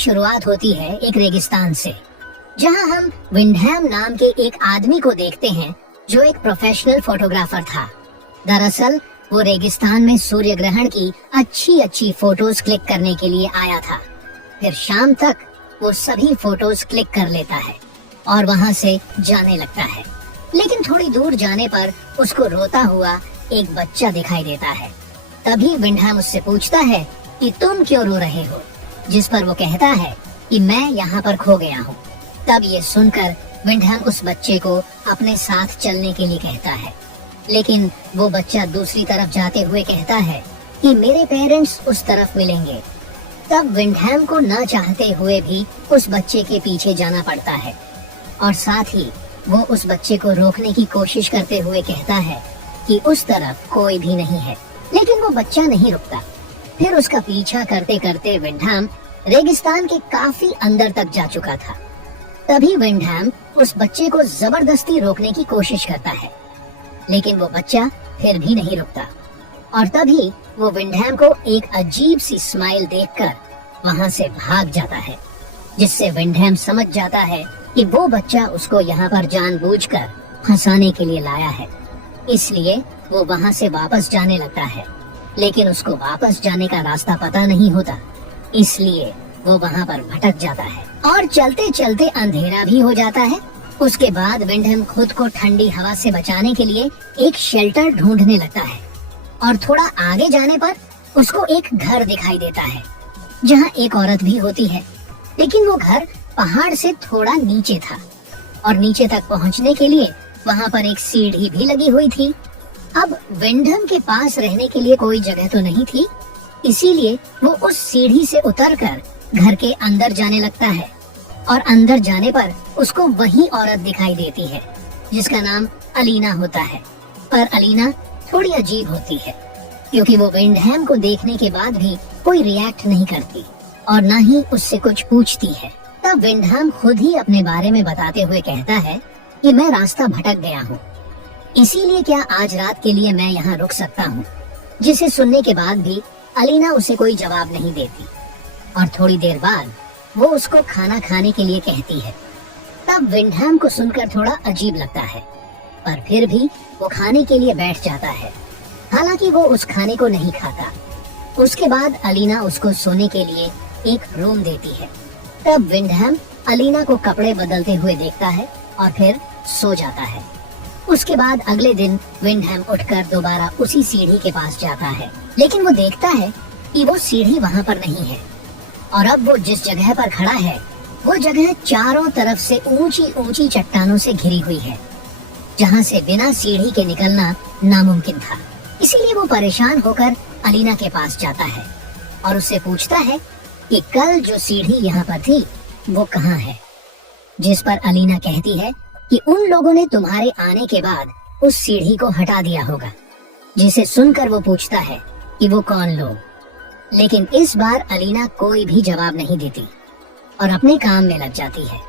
शुरुआत होती है एक रेगिस्तान से, जहां हम विंडहैम नाम के एक आदमी को देखते हैं जो एक प्रोफेशनल फोटोग्राफर था। दरअसल वो रेगिस्तान में सूर्य ग्रहण की अच्छी फोटोज क्लिक करने के लिए आया था। फिर शाम तक वो सभी फोटोज क्लिक कर लेता है और वहां से जाने लगता है। लेकिन थोड़ी दूर जाने पर उसको रोता हुआ एक बच्चा दिखाई देता है। तभी विंडहैम उससे पूछता है कि तुम क्यों रो रहे हो, जिस पर वो कहता है कि मैं यहाँ पर खो गया हूँ। तब ये सुनकर विंडहैम उस बच्चे को अपने साथ चलने के लिए कहता है, लेकिन वो बच्चा दूसरी तरफ जाते हुए कहता है कि मेरे पेरेंट्स उस तरफ मिलेंगे। तब विंडहैम को न चाहते हुए भी उस बच्चे के पीछे जाना पड़ता है और साथ ही वो उस बच्चे को रोकने की कोशिश करते हुए कहता है कि उस तरफ कोई भी नहीं है। लेकिन वो बच्चा नहीं रुकता। फिर उसका पीछा करते करते विंडहैम रेगिस्तान के काफी अंदर तक जा चुका था। तभी विंडहैम उस बच्चे को जबरदस्ती रोकने की कोशिश करता है, लेकिन वो बच्चा फिर भी नहीं रुकता और तभी वो विंडहैम को एक अजीब सी स्माइल देखकर वहां से भाग जाता है, जिससे विंडहैम समझ जाता है कि वो बच्चा उसको यहाँ पर जानबूझकर फंसाने के लिए लाया है। इसलिए वो वहाँ से वापस जाने लगता है, लेकिन उसको वापस जाने का रास्ता पता नहीं होता, इसलिए वो वहाँ पर भटक जाता है और चलते चलते अंधेरा भी हो जाता है। उसके बाद विंडहैम खुद को ठंडी हवा से बचाने के लिए एक शेल्टर ढूंढने लगता है और थोड़ा आगे जाने पर उसको एक घर दिखाई देता है जहाँ एक औरत भी होती है। लेकिन वो घर पहाड़ से थोड़ा नीचे था और नीचे तक पहुँचने के लिए वहाँ पर एक सीढ़ी भी लगी हुई थी। अब विंडहैम के पास रहने के लिए कोई जगह तो नहीं थी, इसीलिए वो उस सीढ़ी से उतरकर घर के अंदर जाने लगता है और अंदर जाने पर उसको वही औरत दिखाई देती है जिसका नाम अलीना होता है। पर अलीना थोड़ी अजीब होती है क्योंकि वो विंडहैम को देखने के बाद भी कोई रिएक्ट नहीं करती और न ही उससे कुछ पूछती है। तब विंडहैम खुद ही अपने बारे में बताते हुए कहता है कि मैं रास्ता भटक गया हूँ, इसीलिए क्या आज रात के लिए मैं यहाँ रुक सकता हूँ। जिसे सुनने के बाद भी अलीना उसे कोई जवाब नहीं देती और थोड़ी देर बाद वो उसको खाना खाने के लिए कहती है। तब विंडहैम को सुनकर थोड़ा अजीब लगता है, पर फिर भी वो खाने के लिए बैठ जाता है। हालांकि वो उस खाने को नहीं खाता। उसके बाद अलीना उसको सोने के लिए एक रूम देती है। तब विंडहैम अलीना को कपड़े बदलते हुए देखता है और फिर सो जाता है। उसके बाद अगले दिन विंडहैम उठकर दोबारा उसी सीढ़ी के पास जाता है, लेकिन वो देखता है कि वो सीढ़ी वहाँ पर नहीं है और अब वो जिस जगह पर खड़ा है वो जगह चारों तरफ से ऊंची चट्टानों से घिरी हुई है, जहाँ से बिना सीढ़ी के निकलना नामुमकिन था। इसीलिए वो परेशान होकर अलीना के पास जाता है और उससे पूछता है कि कल जो सीढ़ी यहाँ पर थी वो कहाँ है। जिस पर अलीना कहती है कि उन लोगों ने तुम्हारे आने के बाद उस सीढ़ी को हटा दिया होगा। जिसे सुनकर वो पूछता है कि वो कौन लोग। लेकिन इस बार अलीना कोई भी जवाब नहीं देती और अपने काम में लग जाती है।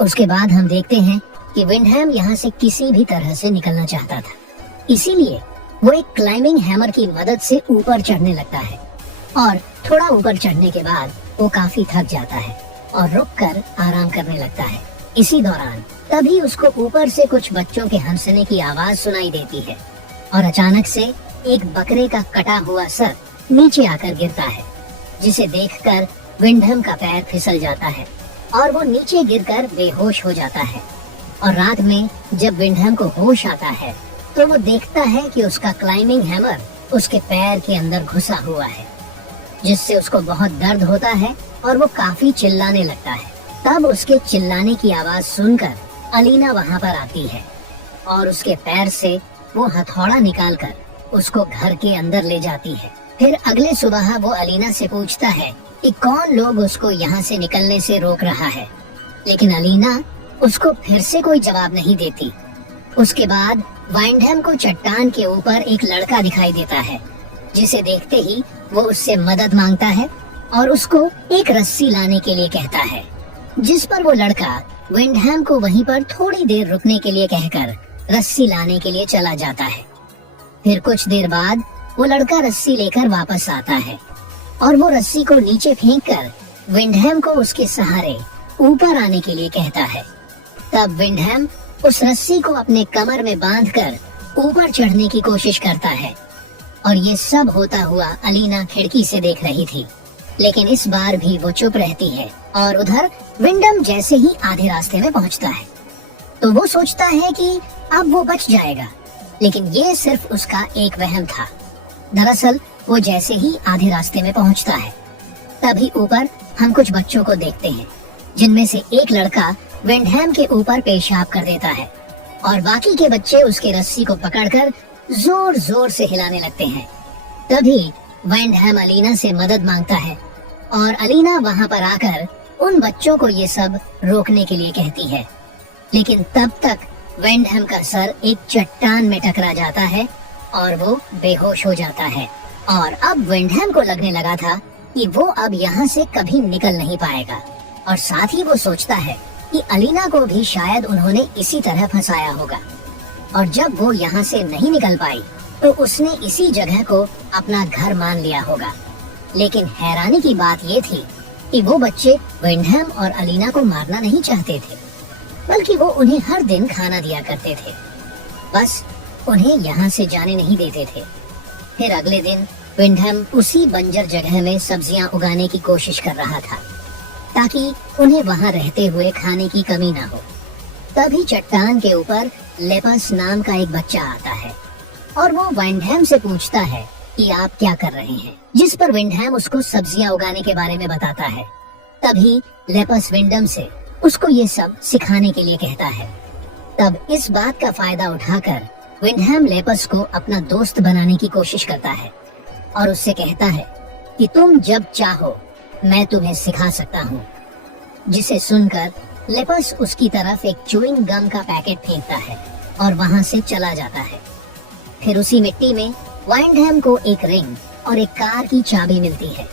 उसके बाद हम देखते हैं कि विंडहैम यहाँ से किसी भी तरह से निकलना चाहता था, इसीलिए वो एक क्लाइंबिंग हैमर की मदद से ऊपर चढ़ने लगता है और थोड़ा ऊपर चढ़ने के बाद वो काफी थक जाता है और रुककर आराम करने लगता है। इसी दौरान तभी उसको ऊपर से कुछ बच्चों के हंसने की आवाज सुनाई देती है और अचानक से एक बकरे का कटा हुआ सर नीचे आकर गिरता है, जिसे देखकर विंडहैम का पैर फिसल जाता है और वो नीचे गिरकर बेहोश हो जाता है। और रात में जब विंडहैम को होश आता है तो वो देखता है कि उसका क्लाइंबिंग हैमर उसके पैर के अंदर घुसा हुआ है, जिससे उसको बहुत दर्द होता है और वो काफी चिल्लाने लगता है। तब उसके चिल्लाने की आवाज सुनकर अलीना वहाँ पर आती है और उसके पैर से वो हथौड़ा निकालकर उसको घर के अंदर ले जाती है। फिर अगले सुबह वो अलीना से पूछता है कि कौन लोग उसको यहाँ से निकलने से रोक रहा है, लेकिन अलीना उसको फिर से कोई जवाब नहीं देती। उसके बाद विंडहैम को चट्टान के ऊपर एक लड़का दिखाई देता है, जिसे देखते ही वो उससे मदद मांगता है और उसको एक रस्सी लाने के लिए कहता है, जिस पर वो लड़का विंडहैम को वहीं पर थोड़ी देर रुकने के लिए कहकर रस्सी लाने के लिए चला जाता है। फिर कुछ देर बाद वो लड़का रस्सी लेकर वापस आता है और वो रस्सी को नीचे फेंककर विंडहैम को उसके सहारे ऊपर आने के लिए कहता है। तब विंडहैम उस रस्सी को अपने कमर में बांधकर ऊपर चढ़ने की कोशिश करता है और ये सब होता हुआ अलीना खिड़की से देख रही थी, लेकिन इस बार भी वो चुप रहती है। और उधर विंडम जैसे ही आधे रास्ते में पहुंचता है तो वो सोचता है कि अब वो बच जाएगा, लेकिन ये सिर्फ उसका एक वहम था। दरअसल वो जैसे ही आधे रास्ते में पहुंचता है तभी ऊपर हम कुछ बच्चों को देखते हैं, जिनमें से एक लड़का विंडहैम के ऊपर पेशाब कर देता है और बाकी के बच्चे उसके रस्सी को पकड़कर जोर जोर से हिलाने लगते हैं। तभी विंडहैम अलीना से मदद मांगता है और अलीना वहां पर आकर उन बच्चों को ये सब रोकने के लिए कहती है, लेकिन तब तक विंडहैम का सर एक चट्टान में टकरा जाता है और वो बेहोश हो जाता है। और अब विंडहैम को लगने लगा था कि वो अब यहाँ से कभी निकल नहीं पाएगा, और साथ ही वो सोचता है कि अलीना को भी शायद उन्होंने इसी तरह फंसाया होगा, और जब वो यहाँ से नहीं निकल पाई तो उसने इसी जगह को अपना घर मान लिया होगा। लेकिन हैरानी की बात ये थी कि वो बच्चे विंडहैम और अलीना को मारना नहीं चाहते थे, बल्कि वो उन्हें हर दिन खाना दिया करते थे, बस उन्हें यहाँ से जाने नहीं देते थे। फिर अगले दिन विंडहैम उसी बंजर जगह में सब्जियां उगाने की कोशिश कर रहा था ताकि उन्हें वहां रहते हुए खाने की कमी ना हो। तभी चट्टान के ऊपर लेपस नाम का एक बच्चा आता है और वो विंडहैम से पूछता है कि आप क्या कर रहे हैं, जिस पर विंडहैम उसको सब्जियां उगाने के बारे में बताता है। तभी लेपस विंडम से उसको ये सब सिखाने के लिए कहता है। तब इस बात का फायदा उठाकर विंडहैम लेपस को अपना दोस्त बनाने की कोशिश करता है और उससे कहता है कि तुम जब चाहो मैं तुम्हें सिखा सकता हूँ। जिसे सुनकर लेपस उसकी तरफ एक च्युइंग गम का पैकेट फेंकता है और वहाँ से चला जाता है। फिर उसी मिट्टी में विंडहैम को एक रिंग और एक कार की चाबी मिलती है,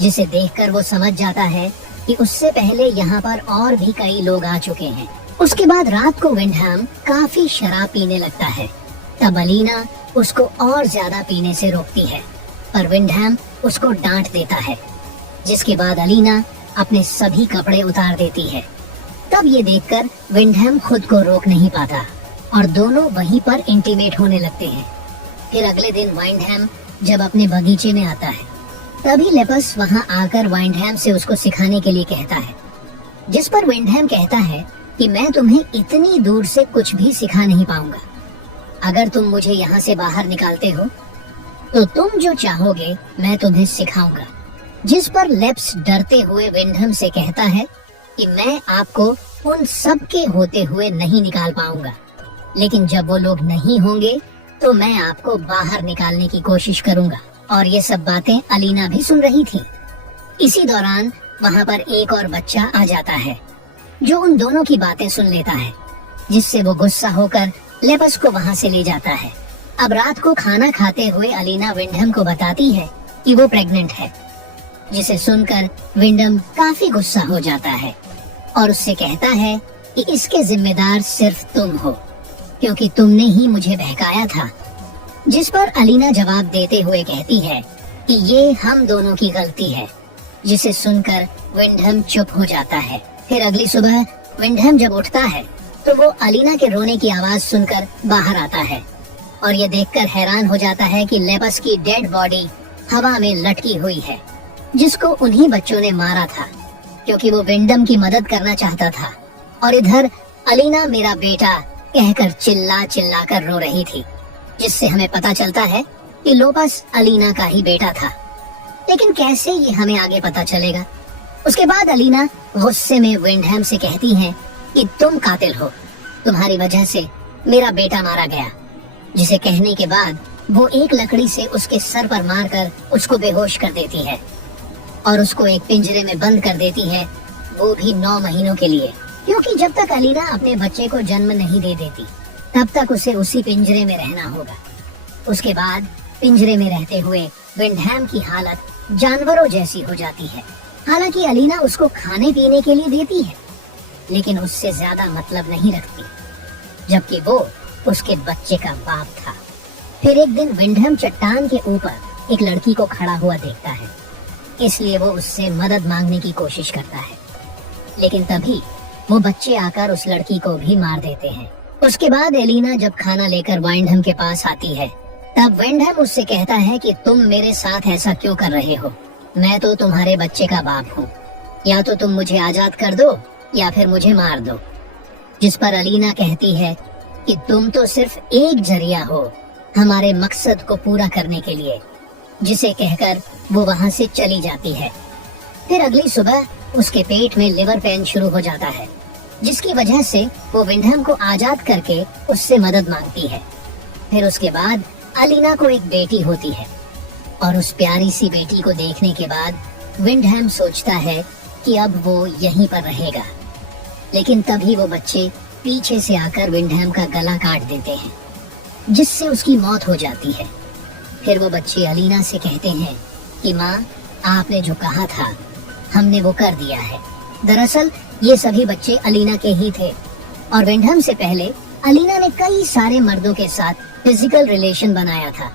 जिसे देखकर वो समझ जाता है कि उससे पहले यहाँ पर और भी कई लोग आ चुके हैं। उसके बाद रात को विंडहैम काफी शराब पीने लगता है। तब अलीना उसको और ज्यादा पीने से रोकती है, पर विंडहैम उसको डांट देता है, जिसके बाद अलीना अपने सभी कपड़े उतार देती है। तब ये देखकर विंडहैम खुद को रोक नहीं पाता और दोनों वहीं पर इंटीमेट होने लगते हैं। फिर अगले दिन विंडहैम जब अपने बगीचे में आता है तभी लेपस वहां आकर विंडहैम से उसको सिखाने के लिए कहता है, जिस पर विंडहैम कहता है कि मैं तुम्हें इतनी दूर से कुछ भी सिखा नहीं पाऊंगा। अगर तुम मुझे यहाँ से बाहर निकालते हो तो तुम जो चाहोगे मैं तुम्हें सिखाऊंगा। जिस पर लेप्स डरते हुए विंडहैम से कहता है कि मैं आपको उन सब के होते हुए नहीं निकाल पाऊंगा, लेकिन जब वो लोग नहीं होंगे तो मैं आपको बाहर निकालने की कोशिश करूंगा। और ये सब बातें अलीना भी सुन रही थी। इसी दौरान वहाँ पर एक और बच्चा आ जाता है जो उन दोनों की बातें सुन लेता है, जिससे वो गुस्सा होकर लेपस को वहाँ से ले जाता है। अब रात को खाना खाते हुए अलीना विंडहैम को बताती है कि वो प्रेग्नेंट है, जिसे सुनकर विंडम काफी गुस्सा हो जाता है और उससे कहता है कि इसके जिम्मेदार सिर्फ तुम हो, क्योंकि तुमने ही मुझे बहकाया था। जिस पर अलीना जवाब देते हुए कहती है कि ये हम दोनों की गलती है, जिसे सुनकर विंडहैम चुप हो जाता है। फिर अगली सुबह विंडहैम जब उठता है तो वो अलीना के रोने की आवाज सुनकर बाहर आता है और ये देखकर हैरान हो जाता है कि लेपस की डेड बॉडी हवा में लटकी हुई है, जिसको उन्हीं बच्चों ने मारा था, क्योंकि वो विंडम की मदद करना चाहता था। और इधर अलीना मेरा बेटा कहकर चिल्ला चिल्ला कर रो रही थी, जिससे हमें पता चलता है कि लोपस अलीना का ही बेटा था। लेकिन कैसे ये हमें आगे पता चलेगा। उसके बाद अलीना गुस्से में विंडहैम से कहती है कि तुम कातिल हो, तुम्हारी वजह से मेरा बेटा मारा गया। जिसे कहने के बाद वो एक लकड़ी से उसके सर पर मारकर उसको बेहोश कर देती है और उसको एक पिंजरे में बंद कर देती है, वो भी 9 महीनों के लिए, क्योंकि जब तक अलीना अपने बच्चे को जन्म नहीं दे देती तब तक उसे उसी पिंजरे में रहना होगा। उसके बाद पिंजरे में रहते हुए विंडहैम की हालत जानवरों जैसी हो जाती है। हालांकि अलीना उसको खाने पीने के लिए देती है, लेकिन उससे ज्यादा मतलब नहीं रखती, जबकि वो उसके बच्चे का बाप था। फिर एक दिन विंडहैम चट्टान के ऊपर एक लड़की को खड़ा हुआ देखता है, इसलिए वो उससे मदद मांगने की कोशिश करता है। लेकिन तभी वो बच्चे आकर उस लड़की को भी मार देते हैं। उसके बाद एलिना जब खाना लेकर विंडहम के पास आती है, तब विंडहम उससे कहता है कि तुम मेरे साथ ऐसा क्यों कर रहे हो? मैं तो तुम्हारे बच्चे का बाप हूँ। या तो तुम मुझे आजाद कर दो या फिर मुझे मार दो। जिस पर एलिना कहती है कि तुम तो सिर्फ एक जरिया हो हमारे मकसद को पूरा करने के लिए, जिसे कहकर वो वहाँ से चली जाती है। फिर अगली सुबह उसके पेट में लिवर पेन शुरू हो जाता है, जिसकी वजह से वो विंडहम को आजाद करके उससे मदद मांगती है। फिर उसके बाद एलिना को एक बेटी होती है और उस प्यारी सी बेटी को देखने के बाद विंडहम सोचता है कि अब वो यहीं पर रहेगा। लेकिन तभी वो बच्चे पीछे से आकर विंडहम का गला काट देते हैं, जिससे उसकी मौत हो जाती है। फिर वो बच्चे एलिना से कहते हैं कि माँ, आपने जो कहा था हमने वो कर दिया है। दरअसल ये सभी बच्चे एलिना के ही थे और विंडहम से पहले एलिना ने कई सारे मर्दों के साथ फिजिकल रिलेशन बनाया था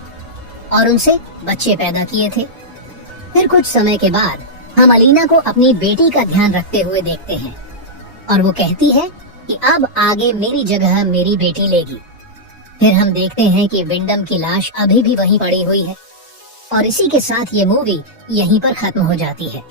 और उनसे बच्चे पैदा किए थे। फिर कुछ समय के बाद हम एलिना को अपनी बेटी का ध्यान रखते हुए देखते हैं और वो कहती है कि अब आगे मेरी जगह मेरी बेटी लेगी। फिर हम देखते हैं कि विंडहम की लाश अभी भी वहीं पड़ी हुई है और इसी के साथ ये मूवी यहीं पर खत्म हो जाती है।